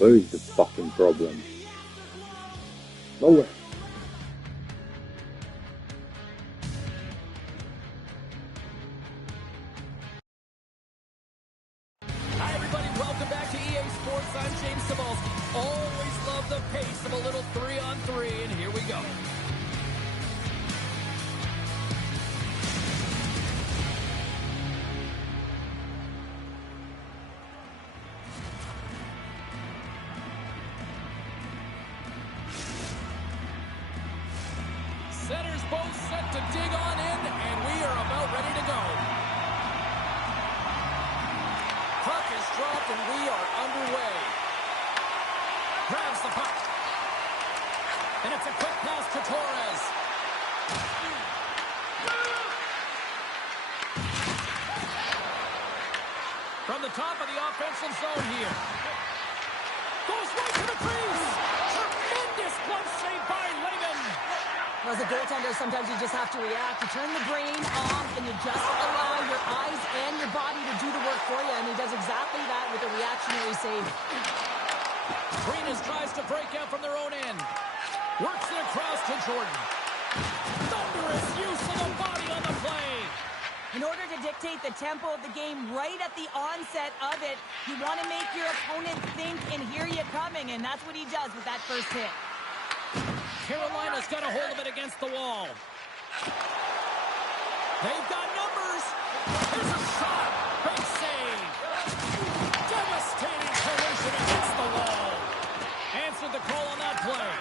Where is the fucking problem? Nowhere. Hi everybody, welcome back to EA Sports. I'm James Cebulski. Always love the pace of a little 3-on-3, and here we go. Centers both set to dig on in, and we are about ready to go. Puck is dropped, and we are underway. Grabs the puck. And it's a quick pass to Torres. From the top of the offensive zone here. Goes right to the crease. Tremendous glove save by Lehman. As a goaltender, sometimes you just have to react. You turn the brain off and you just allow your eyes and your body to do the work for you, and he does exactly that with a reactionary save. Greenis tries to break out from their own end. Works it across to Jordan. Thunderous use of the body on the play. In order to dictate the tempo of the game right at the onset of it, you want to make your opponent think and hear you coming, and that's what he does with that first hit. Carolina's got a hold of it against the wall. They've got numbers. Here's a shot. Big save. Devastating collision against the wall. Answered the call on that play.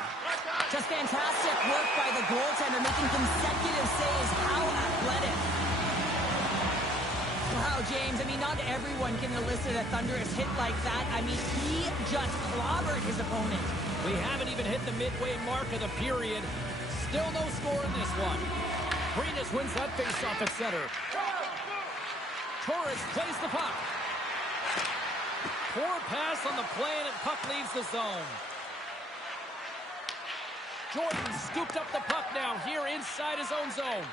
Just fantastic work by the goaltender, making consecutive saves. How athletic. Wow, James, I mean, not everyone can elicit a thunderous hit like that. I mean, he just clobbered his opponent. We haven't even hit the midway mark of the period. Still no score in this one. Greenis wins that faceoff at center. Torres plays the puck. Poor pass on the play, and puck leaves the zone. Jordan scooped up the puck now here inside his own zone.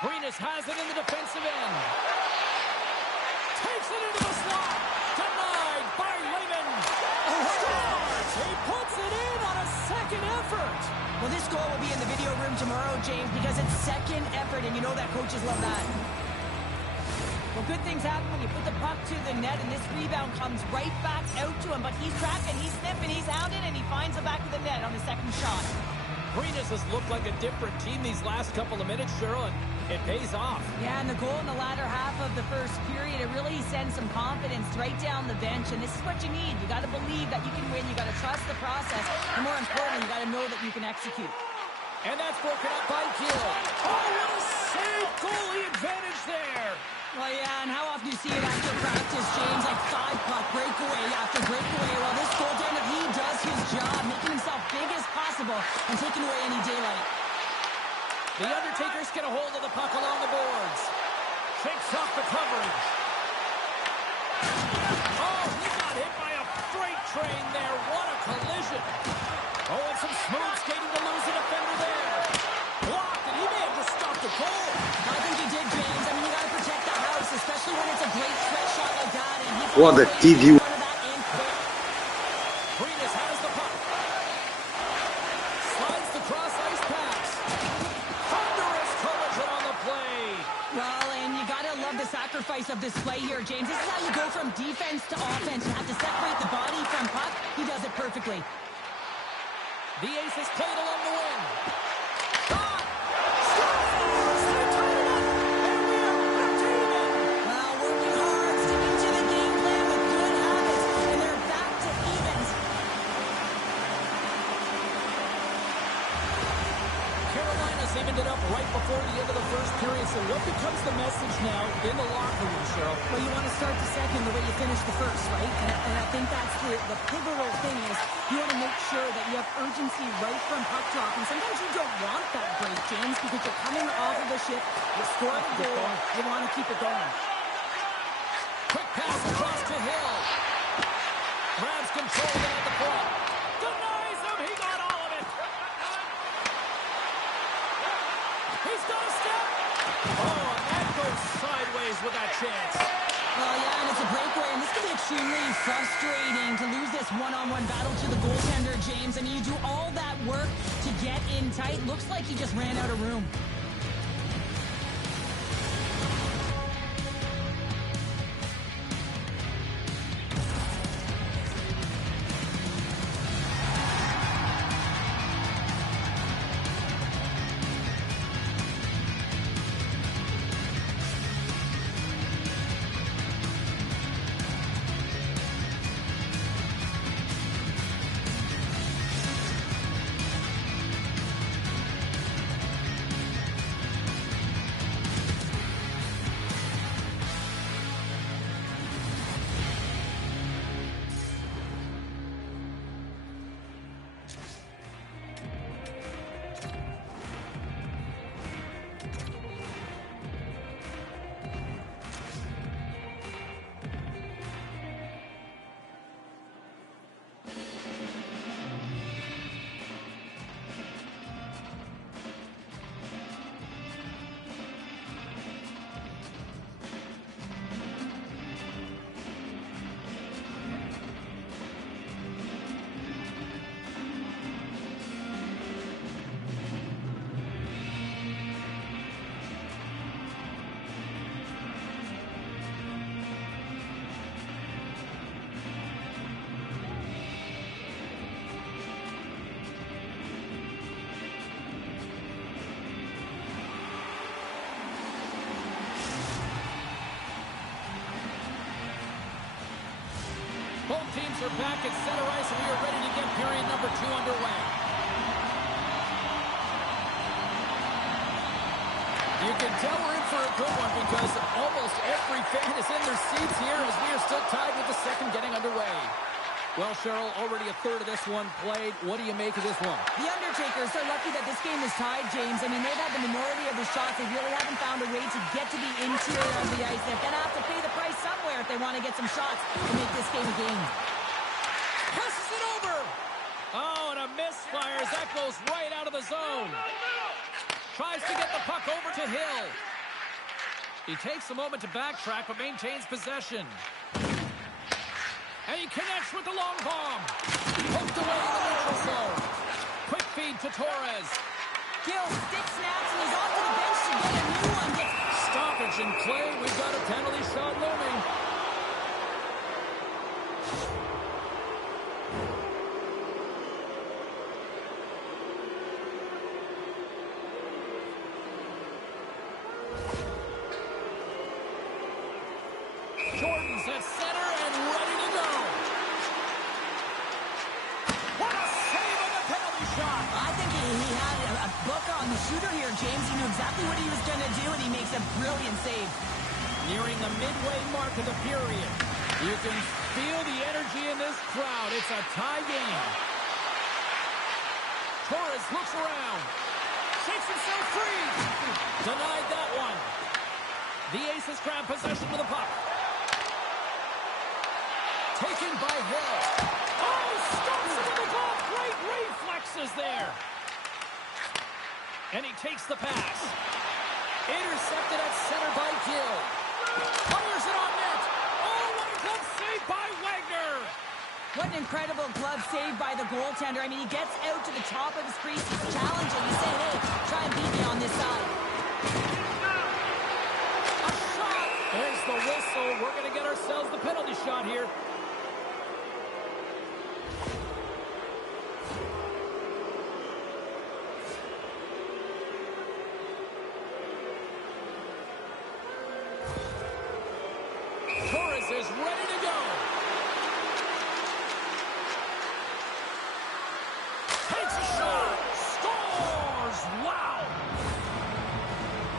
Greenis has it in the defensive end. Takes it into the slot. Denied by Lehman. He puts it in on a second effort. Well, this goal will be in the video room tomorrow, James, because it's second effort, and you know that coaches love that. Well, good things happen when you put the puck to the net, and this rebound comes right back out to him, but he's tracking, he's sniffing, he's hounding, and he finds the back of the net on the second shot. Greenis has looked like a different team these last couple of minutes, Cheryl, and it pays off. Yeah, and the goal in the latter half of the first period, it really sends some confidence right down the bench, and this is what you need. You got to believe that you can win, you got to trust the process, and more importantly, you got to know that you can execute. And that's broken up by Chell. Oh, what a save! Goalie advantage there. Well, yeah, and how often do you see it after practice, James? Like 5-puck breakaway after breakaway. Well, this goaltender, he does his job, making himself big as possible and taking away any daylight. The Undertakers get a hold of the puck along the boards. Shakes off the coverage. Oh, he got hit by a freight train there. What a collision. Oh, and some smooth skating to lose a defender there. Blocked, and he may have just stopped the goal. I think he did, James. I mean, you got to protect the house, especially when it's a great threat shot like that. And he What a TV. Greenis has the puck. Slides the cross ice pass. Thunderous collision on the play. Well, and you got to love the sacrifice of this play here, James. This is how you go from defense to offense. You have to separate the body from puck. He does it perfectly. The Aces played along the wing. Shot! Well, working hard, sticking to the game plan with good habits, and they're back to evens. Carolina's evened it up right before the end of the first period. So what becomes the message now in the locker room, Cheryl? Well, you want to start the second the way you finish the first, right? And I think that's the pivotal thing is you want to make sure that you have urgency right from puck drop. And sometimes you don't want that break, James, because you're coming off of the shift, you score a goal, you want to keep it going. Quick pass across to Hill. Grabs control at the point. Denies him. He got all of it. He's got a step. Oh, and that goes goes sideways with that chance. Well, yeah, and it's a breakaway, and this can be extremely frustrating to lose this one-on-one battle to the goaltender, James. I mean, you do all that work to get in tight. Looks like he just ran out of room. Both teams are back at center ice, and we are ready to get period number 2 underway. You can tell we're in for a good one because almost every fan is in their seats here as we are still tied with the second getting underway. Well, Cheryl, already a third of this one played. What do you make of this one? The Undertakers are lucky that this game is tied, James. I mean, they've had the minority of the shots. They really haven't found a way to get to the interior of the ice. They're going to have to pay the price somewhere if they want to get some shots to make this game a game. Passes it over. Oh, and a misfire as that goes right out of the zone. Tries to get the puck over to Hill. He takes a moment to backtrack but maintains possession. And he connects with the long bomb. Hooked away in the neutral zone. Quick feed to Torres. Gill stick snaps and he's off to the bench to get a new one. Stoppage in play. We've got a penalty shot looming. Jordan's at center and ready to go. What a save on the penalty shot. I think he had a book on the shooter here, James. He knew exactly what he was going to do, and he makes a brilliant save. Nearing the midway mark of the period. You can feel the energy in this crowd. It's a tie game. Torres looks around. Shakes himself free. Denied that one. The Aces grab possession with the puck. Taken by Hill. Oh, stops him with the ball. Great reflexes there. And he takes the pass. Intercepted at center by Gill. Fires it on net. Oh, what a glove save by Wagner. What an incredible glove save by the goaltender. I mean, he gets out to the top of his crease. He's challenging. He's saying, hey, try and beat me on this side. A shot. There's the whistle. We're going to get ourselves the penalty shot here. Torres is ready to go. Takes a shot. Scores. Wow.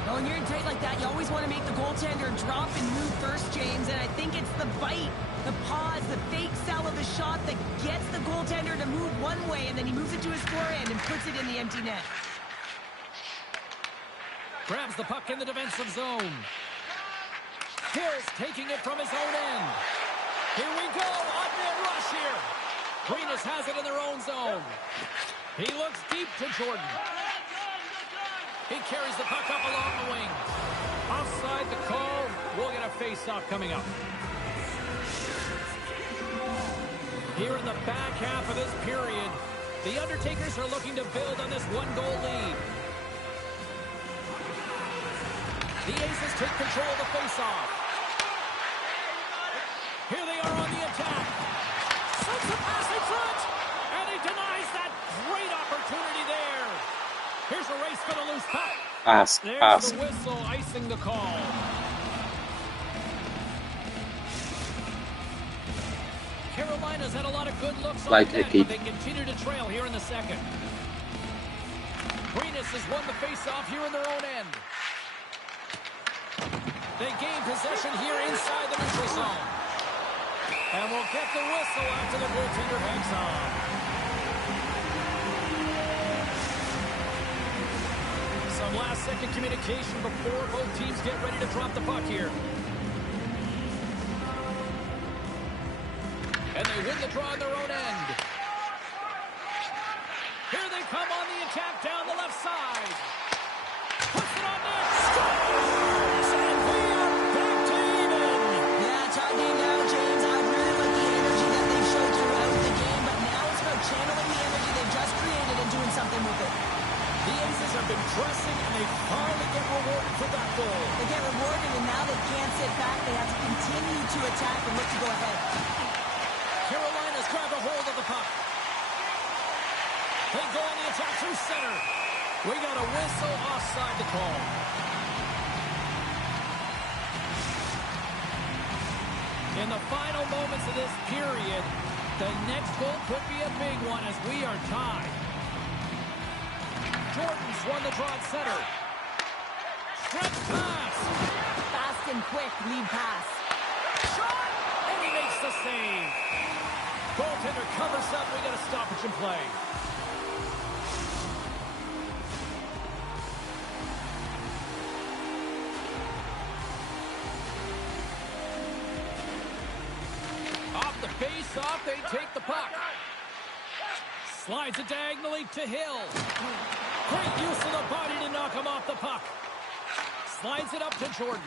Well, when you're in tight like that, you always want to make the goaltender drop and move first, James. And I think it's the bite, the pause, the fake sell of the shot that gets the goaltender to move one way, and then he moves it to his forehand and puts it in the empty net. Grabs the puck in the defensive zone. Hill's taking it from his own end. Here we go. On-man rush here. Greenus has it in their own zone. He looks deep to Jordan. He carries the puck up along the wing. Offside the call. We'll get a face-off coming up. Here in the back half of this period, the Undertakers are looking to build on this one-goal lead. The Aces take control of the face-off. Here they are on the attack. Sends the pass in front, and he denies that great opportunity there. Here's a race for the loose puck. There's the whistle icing the call. Carolina's had a lot of good looks on net, but they continue to trail here in the second. Greenus has won the face-off here in their own end. They gain possession here inside the neutral zone. And we'll get the whistle after the goaltender hangs on. Some last-second communication before both teams get ready to drop the puck here. And they win the draw on their own end. Here they come on the attack down the left side. Puts it on net. Scores! And we are back to even. Yeah, it's our game now, James. I really like the energy that they've showed throughout the game, but now it's about channeling the energy they've just created and doing something with it. The Aces have been pressing, and they finally get rewarded for that goal. They get rewarded, and now they can't sit back. They have to continue to attack and look to go ahead. Carolina's grabbed a hold of the puck. They go on the attack through center. We got a whistle offside the call. In the final moments of this period, the next goal could be a big one as we are tied. Jordan's won the draw at center. Stretch pass. Fast and quick lead pass. Shot! And he makes the save. Goaltender covers up. We got a stoppage in play. Off the face-off, they take the puck. Slides it diagonally to Hill. Great use of the body to knock him off the puck. Slides it up to Jordan.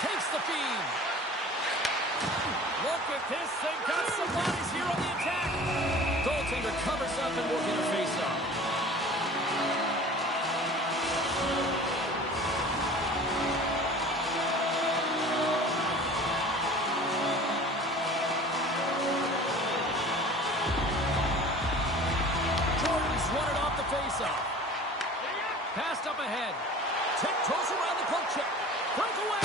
Takes the feed. Look at this. They've got some bodies here on the attack. Goaltender covers up and we'll get a face-off. Jordan's won it off the face-off. Passed up ahead. Tiptoes around the poke check. Breakaway.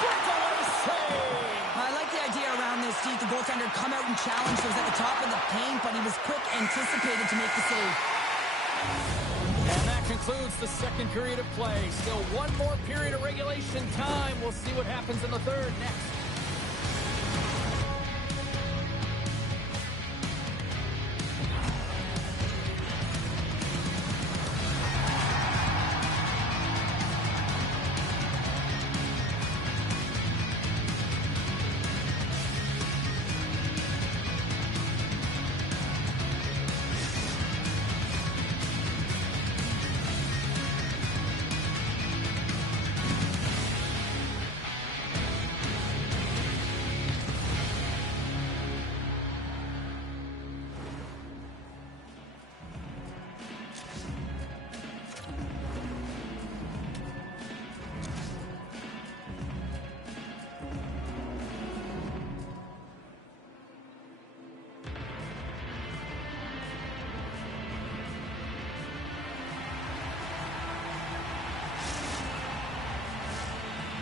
Breakaway save. I like the idea around this, Steve. The goaltender come out and challenge those at the top of the paint, but he was quick, anticipated to make the save. And that concludes the second period of play. Still one more period of regulation time. We'll see what happens in the third next.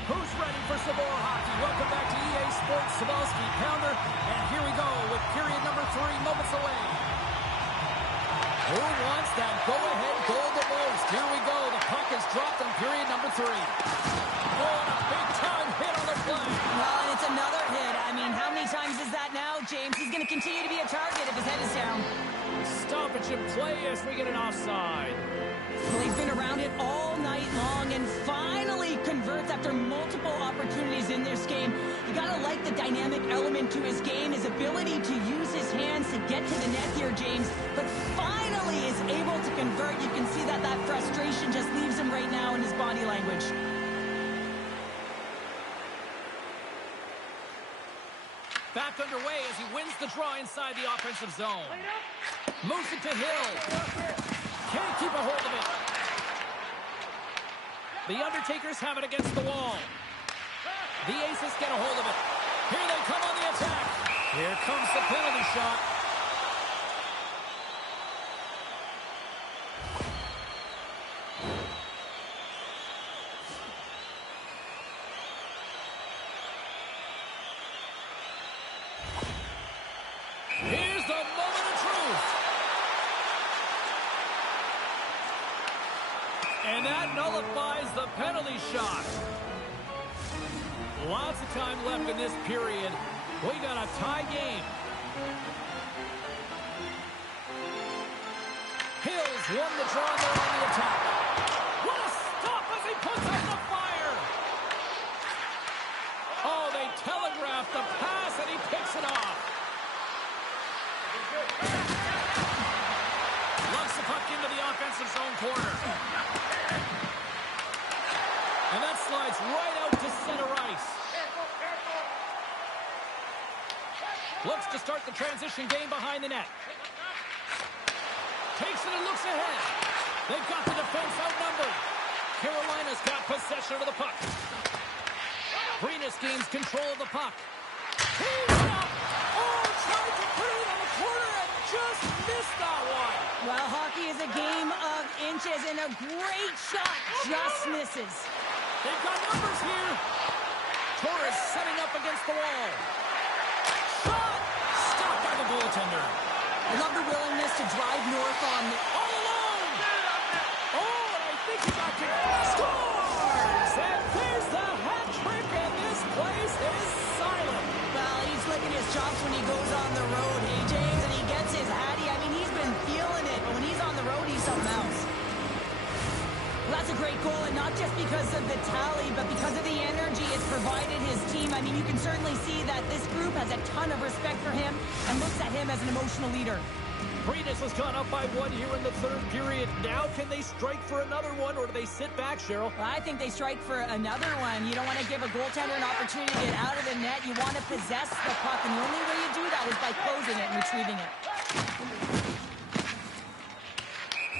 Who's ready for some more hockey? Welcome back to EA Sports Sabalski Pounder. And here we go with period number 3 moments away. Who wants that go-ahead goal the most? Here we go. The puck is dropped in period number 3. Oh, and a big-time hit on the play. Well, and it's another hit. I mean, how many times is that now, James? He's going to continue to be a target if his head is down. Stoppage in play as we get an offside. Well, he's been around it all night long and finally converts after multiple opportunities in this game. You gotta like the dynamic element to his game, his ability to use his hands to get to the net here, James, but finally is able to convert. You can see that frustration just leaves him right now in his body language. damage. Back underway as he wins the draw inside the offensive zone. Moves it to Hill. Can't keep a hold of it. The Undertakers have it against the wall. The Aces get a hold of it. Here they come on the attack. Here comes the penalty shot. Here's the moment of truth. And that nullifies the penalty shot. Lots of time left in this period. We got a tie game. Hills won the draw there on the attack. What a stop as he puts up the fire. Oh, they telegraphed the pass and he picks it off. Lumps the puck into the offensive zone corner. And that slides right out to center ice. Looks to start the transition game behind the net. Takes it and looks ahead. They've got the defense outnumbered. Carolina's got possession of the puck. Brenus gains control of the puck. He's up! Oh, tried to put it on the corner and just missed that one. Well, hockey is a game of inches, and a great shot just misses. They've got numbers here. Torres setting up against the wall. Shot! Stopped by the goaltender. I love the willingness to drive north on All alone! Oh, and I think he got to scores! And there's the hat trick, and this place is silent. Well, he's licking his chops when he goes on the road, hey, James, and he gets his hattie. I mean, he's been feeling it, but when he's on the road, he's something else. Well, that's a great goal, and not just because of the tally, but because of the energy it's provided his team. I mean, you can certainly see that this group has a ton of respect for him and looks at him as an emotional leader. Brenus has gone up by one here in the third period. Now can they strike for another one, or do they sit back, Cheryl? Well, I think they strike for another one. You don't want to give a goaltender an opportunity to get out of the net. You want to possess the puck, and the only way you do that is by closing it and retrieving it.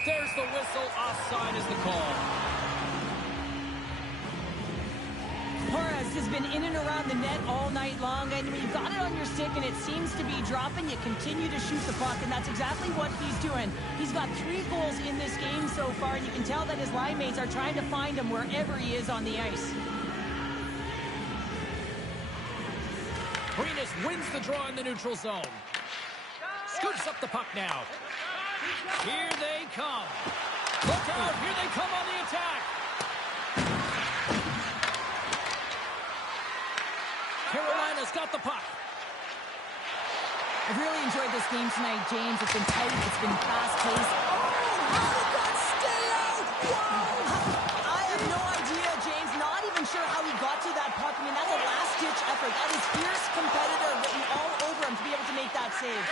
There's the whistle. Offside is the call. Torres has been in and around the net all night long, and when you've got it on your stick and it seems to be dropping, you continue to shoot the puck, and that's exactly what he's doing. He's got 3 goals in this game so far, and you can tell that his line mates are trying to find him wherever he is on the ice. Brenus wins the draw in the neutral zone. Scoops up the puck now. Here they come. Look out, here they come on the attack. Carolina's got the puck. I've really enjoyed this game tonight, James. It's been tight, it's been fast-paced. Oh, how did that stay out? Wow! I have no idea, James. Not even sure how he got to that puck. I mean, that's a last-ditch effort. That is fierce competitor written all over him to be able to make that save.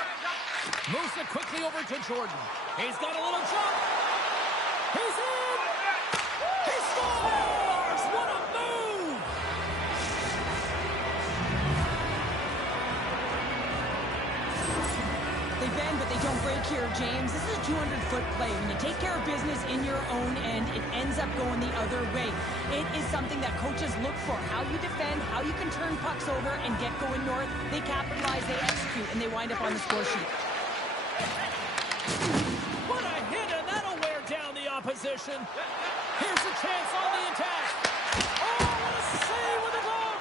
Moves it quickly over to Jordan. He's got a little jump. He's in! He scores! What a move! They bend, but they don't break here, James. This is a 200-foot play. When you take care of business in your own end, it ends up going the other way. It is something that coaches look for. How you defend, how you can turn pucks over and get going north. They capitalize, they execute, and they wind up on the score sheet. What a hit, and that'll wear down the opposition. Here's a chance on the attack. Oh, what a save with a glove.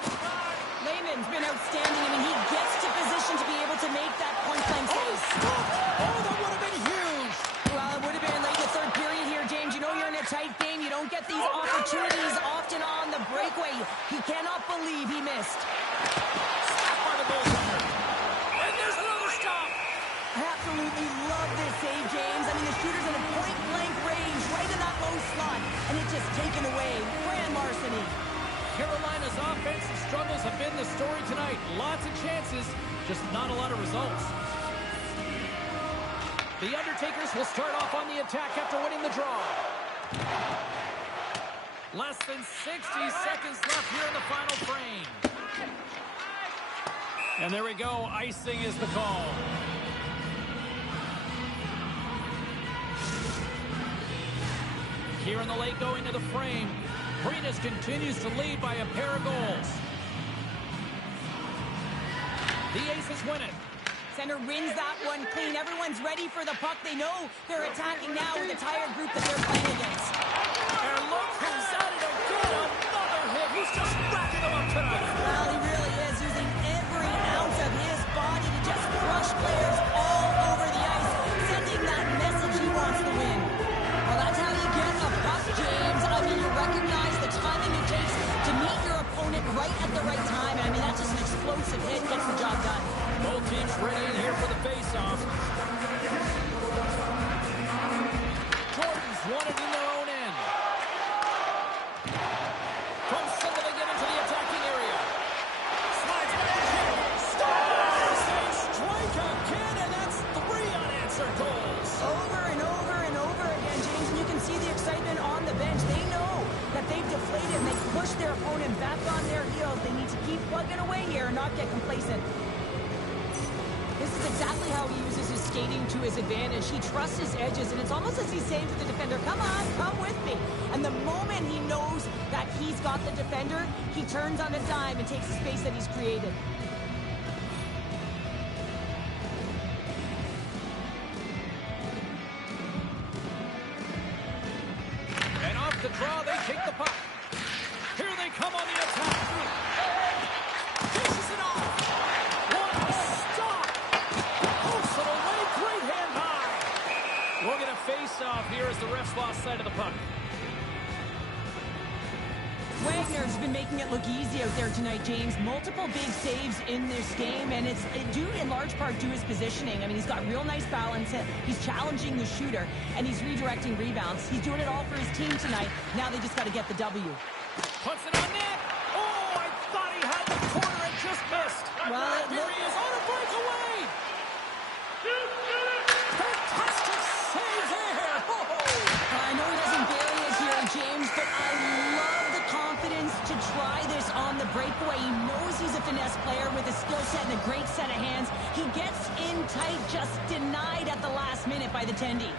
Lehman's been outstanding. I mean, he gets to position to be able to make that point-blank save. Oh, that would have been huge. Well, it would have been late in the third period here, James. You know you're in a tight game. You don't get these opportunities often on the breakaway. He cannot believe he missed. Stopped by the goaltender. And there's another stop. I absolutely love this save, James. I mean, the shooter's in a point-blank range, right in that low slot, and it's just taken away. Grand larceny. Carolina's offensive struggles have been the story tonight. Lots of chances, just not a lot of results. The Undertakers will start off on the attack after winning the draw. Less than 60 seconds left here in the final frame. And there we go. Icing is the call. Here in the late going to the frame. Prinas continues to lead by a pair of goals. The Aces win it. Center wins that one clean. Everyone's ready for the puck. They know they're attacking now with the tired group that they're playing against. And look who's at it again. Another hit. He's just racking them up tonight. Well, he really is using every ounce of his body to just crush players all over the ice, sending that message he wants to win. Well, that's how you get a puck, James. I mean, you recognize the timing it takes to meet your opponent right at the right time. And I mean, that's just an explosive hit, gets the job done. Both teams ready in here for the face-off. Jordan's won it in their own end. From center, they get into the attacking area. Slides by Chell. Stars! They strike again, and that's 3 unanswered goals. Over and over and over again, James, and you can see the excitement on the bench. They know that they've deflated and they've pushed their opponent back on their heels. They need to keep plugging away here and not get complacent. This is exactly how he uses his skating to his advantage. He trusts his edges, and it's almost as he's saying to the defender, come on, come with me. And the moment he knows that he's got the defender, he turns on a dime and takes the space that he's created. And off the draw, they take the puck. Here they come on the attack. Dishes it off. What a stop. Hooks it away. Great hand high. We'll get a face-off here as the refs lost sight of the puck. Wagner's been making it look easy out there tonight, James. Multiple big saves in this game, and it's due in large part to his positioning. I mean, he's got real nice balance. He's challenging the shooter, and he's redirecting rebounds. He's doing it all for his team tonight. Now they just got to get the W. Puts it on net. Oh, I thought he had the corner and just missed. Well, here he is on a breakaway. Fantastic save there. Oh. I know he doesn't bury it here, James, but I love the confidence to try this on the breakaway. He knows he's a finesse player with a skill set and a great set of hands. He gets in tight, just denied at the last minute by the Tendy.